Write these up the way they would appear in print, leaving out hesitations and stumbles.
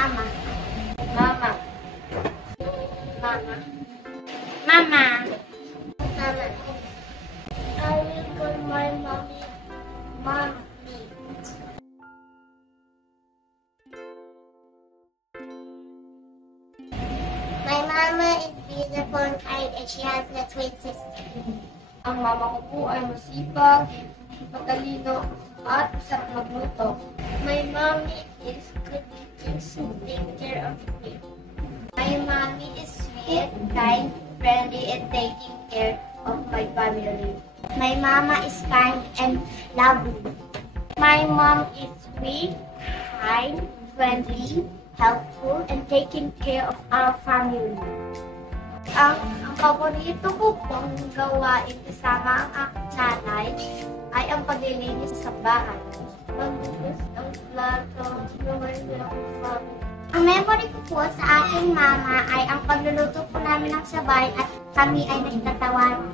Mama. Mama. Mama. Mama. Mama. I will call my mommy. Mommy. My mama is beautiful and kind and she has a twin sister. Ang mama ko po ay masipag, matalino, at sarap magluto. My mommy is good to take care of me. My mommy is sweet, kind, friendly, and taking care of my family. My mama is kind and lovely. My mom is sweet, kind, friendly, helpful, and taking care of our family. Ang paborito ko pong gawain kasama ang aking nanay ay ang paglilinis sa bahay. Magbukas ang plato, gawin ng family. Ang memory ko po sa aking mama ay ang pagluluto po namin ng sabay at kami ay nagtatawan.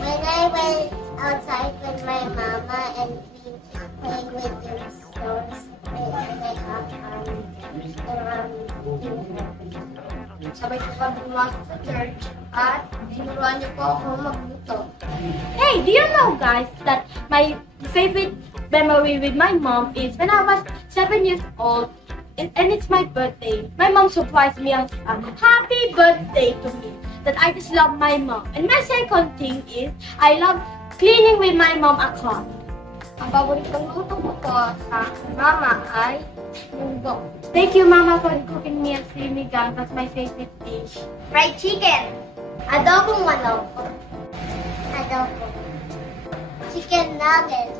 When I went outside with my mama and we played with the stones, Sabay ko kami pumasok sa church at tinuruan niyo po ako magluto. Hey, do you know guys that my favorite memory with my mom is when I was 7 years old and it's my birthday. My mom surprised me a happy birthday to me. That I just love my mom. And my second thing is I love cleaning with my mom at home. Ang paboritong luto ko po sa mama ay munggo. Thank you, Mama, for cooking me a sinigang. That's my favorite dish. fried chicken, adobong manok, adobo, chicken nuggets.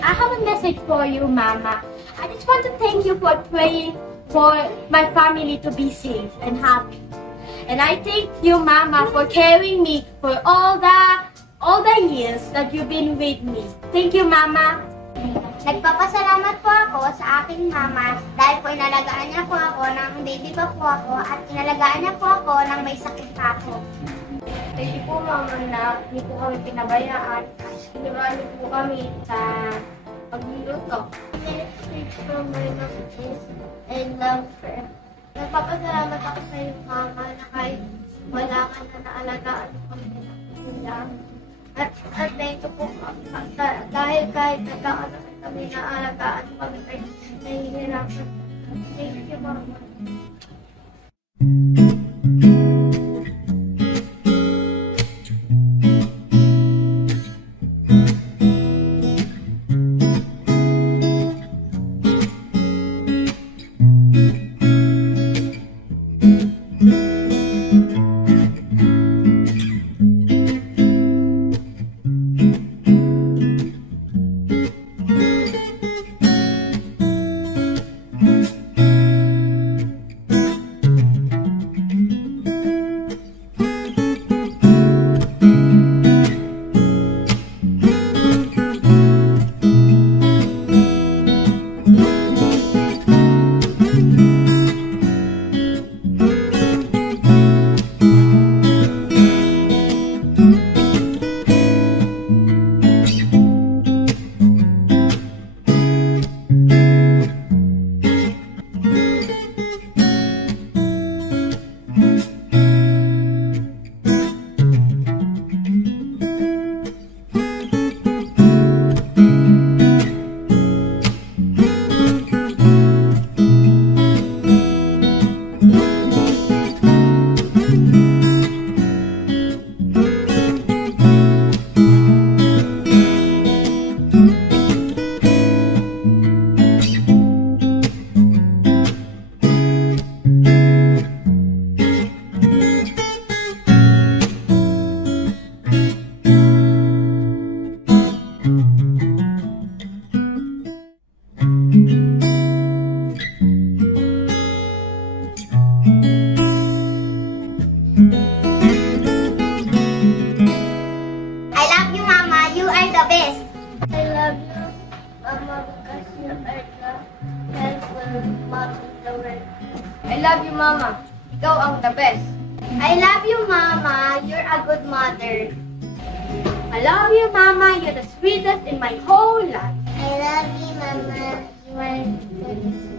I have a message for you, Mama. I just want to thank you for praying for my family to be safe and happy. And I thank you, Mama, for carrying me for all the years that you've been with me. Thank you, Mama. Nagpapasalamat po ako sa aking mama dahil po inalagaan niya po ako nang baby pa po ako at inalagaan niya po ako nang may sakit pa ako. Thank you po mama na hindi po kami pinabayaan. Tinuruan niyo po kami sa pagluluto. Message from my mom is I love her. Nagpapasalamat ako sa iyo, mama, na kahit wala ka na naalagaan kami nila. At thank you po dahil kahit nagkakaroon kami naalagaan kami kahit nahihirapan. Thank you, mama. I love you, Mama. Ikaw ang the best. I love you, Mama. You're a good mother. I love you, Mama. You're the sweetest in my whole life. I love you, Mama. You are the